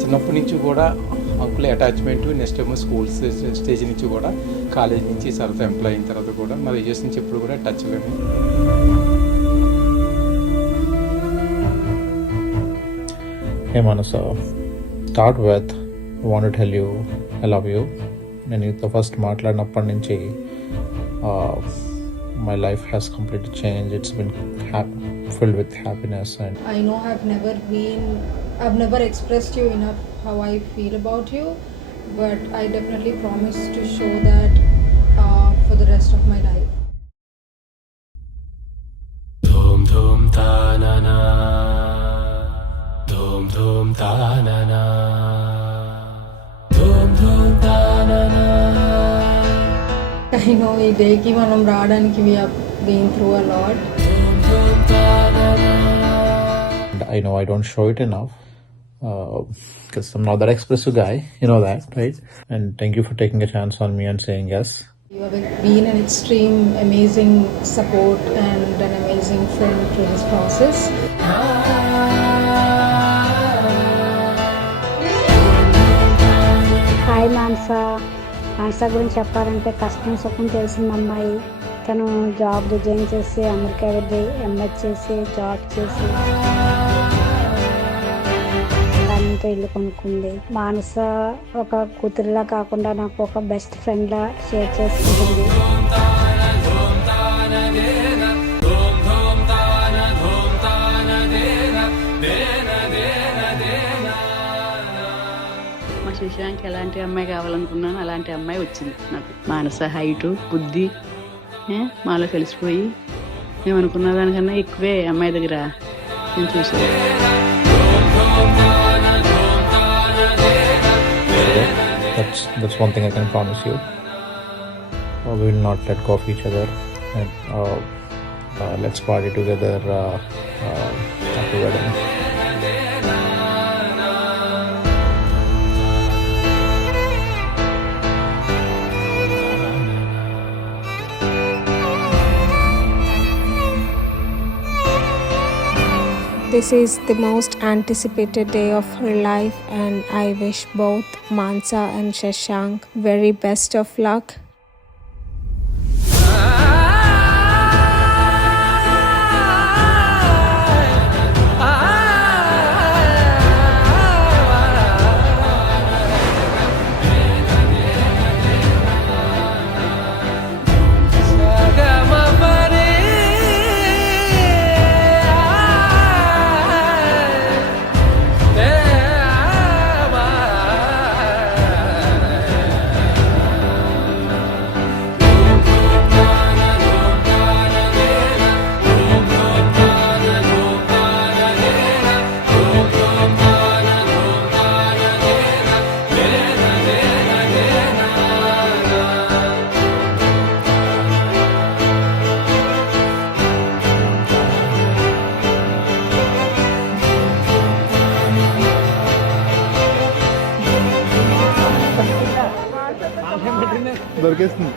చిన్నప్పటి నుంచి కూడా అంకుల్ అటాచ్మెంట్, నెక్స్ట్ ఏమో స్కూల్ స్టేజ్ నుంచి కూడా, కాలేజ్ నుంచి తర్వాత ఎంప్లాయ్ అయిన తర్వాత కూడా మా యూఎస్ నుంచి ఎప్పుడు కూడా టచ్ లేము. Hey Manasa, start with I want to tell you I love you. నేను నీతో ఫస్ట్ మాట్లాడినప్పటి నుంచి my life has completely changed. It's been filled with happiness and I know I've never expressed you enough how I feel about you, but I definitely promise to show that for the rest of my life. Dhum dhum ta na na, dhum dhum ta na na, dhum dhum ta na na. I know ఈ డేకి మనం రావడానికి we have been through a lot. and I know I don't show it enough because I'm not that expressive guy, you know that, right? And thank you for taking a chance on me and saying yes. You have been an extreme amazing support and an amazing friend through this process. Hi Manasa గురించి చెప్పాలంటే కష్టం సుఖం తెలిసిన అమ్మాయి. తను job resign చేసి America వెళ్ళి MS చేసి జాబ్ చేసి దానితో ఇల్లు కొనుక్కుంది. మానస ఒక కూతురులా కాకుండా నాకు ఒక బెస్ట్ ఫ్రెండ్లా షేర్ చేసుకుంటుంది. మా శశాంక్ ఎలాంటి అమ్మాయి కావాలనుకున్నాను అలాంటి అమ్మాయి వచ్చింది నాకు. మానస హైటు, బుద్ధి మాలో కలిసిపోయి మేము అనుకున్న దానికన్నా ఎక్కువే అమ్మాయి దగ్గర నేను చూసాను. That's one thing I can promise you. We will not let go of each other, and let's party together after wedding. This is the most anticipated day of her life, and I wish both Mansa and Shashank very best of luck. దొరికేస్తుంది.